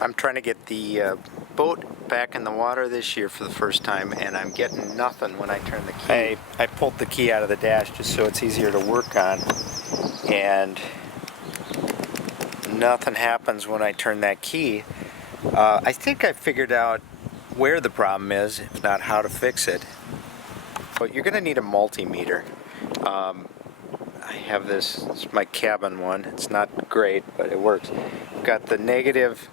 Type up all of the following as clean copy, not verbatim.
I'm trying to get the boat back in the water this year for the first time, and I'm getting nothing when I turn the key. I pulled the key out of the dash just so it's easier to work on, and nothing happens when I turn that key. I think I figured out where the problem is, if not how to fix it. But you're going to need a multimeter. I have this is my cabin one. It's not great, but it works. I've got the negative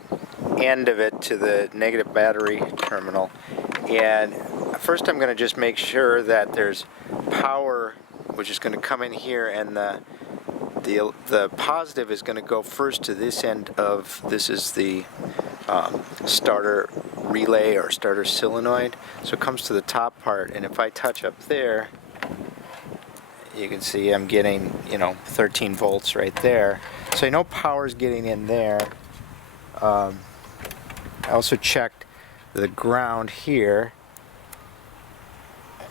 end of it to the negative battery terminal, and first I'm going to just make sure that there's power, which is going to come in here, and the positive is going to go first to this end of, this is the starter relay or starter solenoid, so it comes to the top part, and if I touch up there, you can see I'm getting, 13 volts right there. So I know power's getting in there. I also checked the ground here,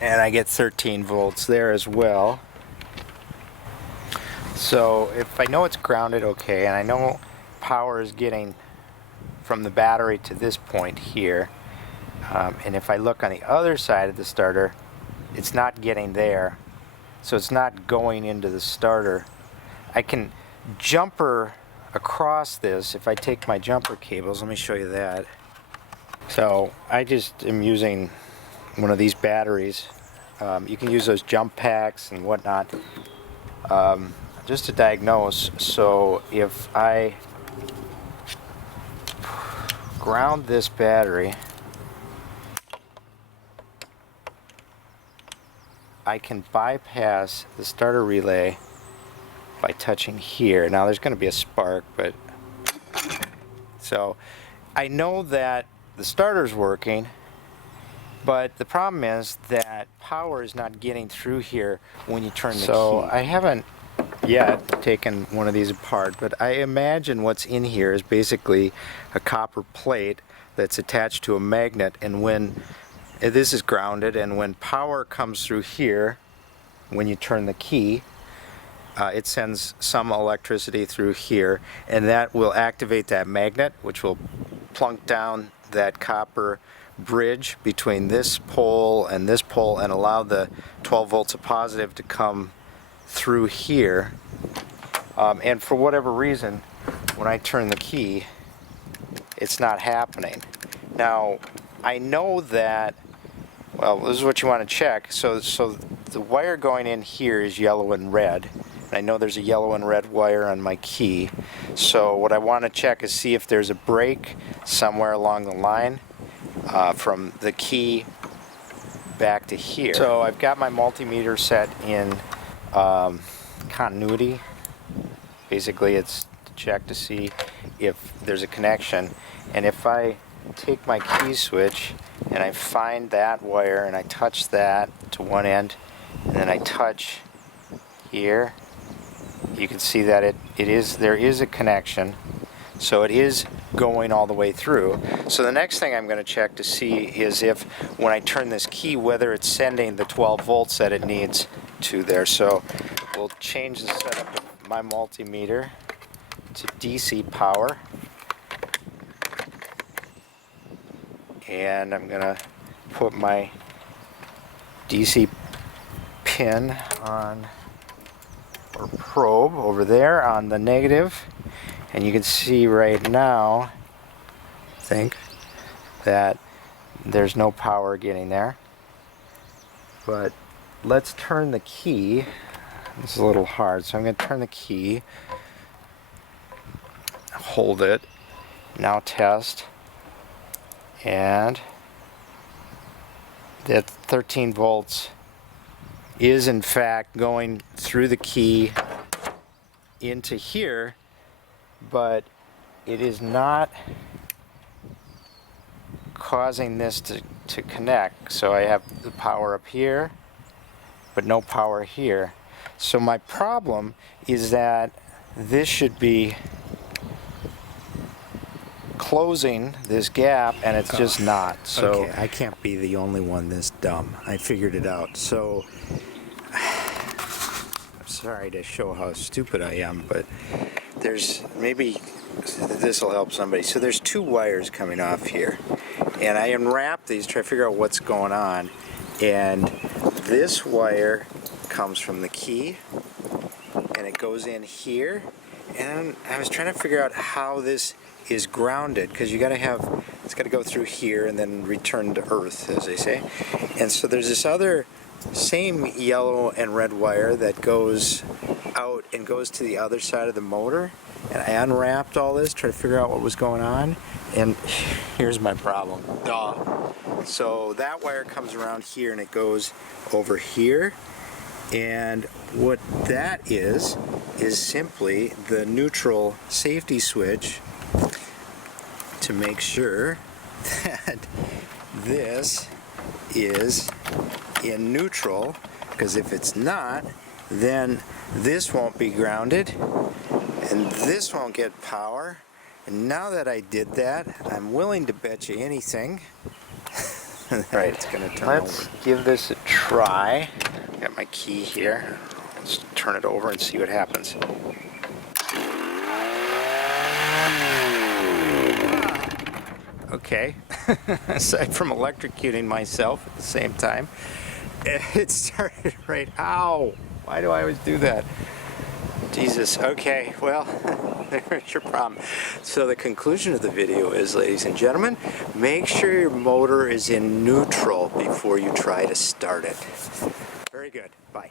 and I get 13 volts there as well. So if I know it's grounded okay, and I know power is getting from the battery to this point here, and if I look on the other side of the starter, it's not getting there. So it's not going into the starter. I can jumper across this if I take my jumper cables. Let me show you that. So I just am using one of these batteries. You can use those jump packs and whatnot just to diagnose. So if I ground this battery, I can bypass the starter relay by touching here. Now there's going to be a spark, but so I know that the starter's working, but the problem is that power is not getting through here when you turn the key. So I haven't yet taken one of these apart, but I imagine what's in here is basically a copper plate that's attached to a magnet, and when this is grounded, and when power comes through here, when you turn the key, it sends some electricity through here, and that will activate that magnet, which will plunk down that copper bridge between this pole and allow the 12 volts of positive to come through here. And for whatever reason, when I turn the key, it's not happening. Now, I know that, well, this is what you want to check. So the wire going in here is yellow and red. And I know there's a yellow and red wire on my key. So what I want to check is see if there's a break somewhere along the line from the key back to here. So I've got my multimeter set in continuity. Basically it's to check to see if there's a connection. And if I take my key switch and I find that wire and I touch that to one end, and then I touch here, you can see that there is a connection, so it is going all the way through. So the next thing I'm going to check to see is if when I turn this key, whether it's sending the 12 volts that it needs to there. So we'll change the setup of my multimeter to DC power. And I'm going to put my DC pin on, or probe over there on the negative, and you can see right now, I think, that there's no power getting there. But let's turn the key. This is a little hard, so I'm going to turn the key, hold it, now test. And that 13 volts is in fact going through the key into here, but it is not causing this to connect. So I have the power up here, but no power here. So my problem is that this should be closing this gap, and it's just not. So okay, I can't be the only one this dumb. I figured it out. So I'm sorry to show how stupid I am, but there's, maybe this will help somebody. So there's 2 wires coming off here, and I unwrap these, try to figure out what's going on, and this wire comes from the key, and it goes in here, and I was trying to figure out how this is grounded, because you got to have, it's got to go through here and then return to earth, as they say. And so there's this other same yellow and red wire that goes out and goes to the other side of the motor, and I unwrapped all this, tried to figure out what was going on, and here's my problem. Duh. So that wire comes around here and it goes over here, and what that is simply the neutral safety switch to make sure that this is in neutral, because if it's not, then this won't be grounded and this won't get power. And now that I did that, I'm willing to bet you anything right, it's going to turn over. Let's give this a try. Got my key here. Let's turn it over and see what happens. Okay, aside from electrocuting myself at the same time, it started right, ow, why do I always do that? Jesus, okay, well, there's your problem. So the conclusion of the video is, ladies and gentlemen, make sure your motor is in neutral before you try to start it. Very good, bye.